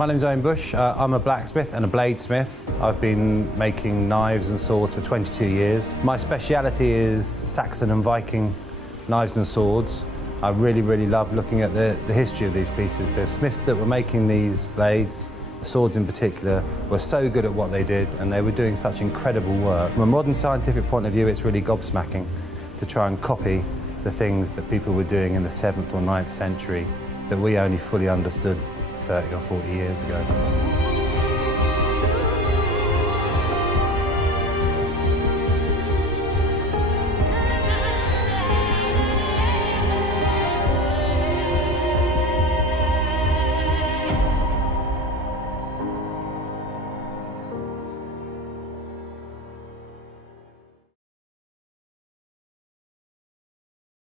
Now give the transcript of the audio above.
My name's Owen Bush. I'm a blacksmith and a bladesmith. I've been making knives and swords for 22 years. My speciality is Saxon and Viking knives and swords. I really love looking at the history of these pieces. The smiths that were making these blades, the swords in particular, were so good at what they did, and they were doing such incredible work. From a modern scientific point of view, it's really gobsmacking to try and copy the things that people were doing in the 7th or 9th century that we only fully understood 30 or 40 years ago.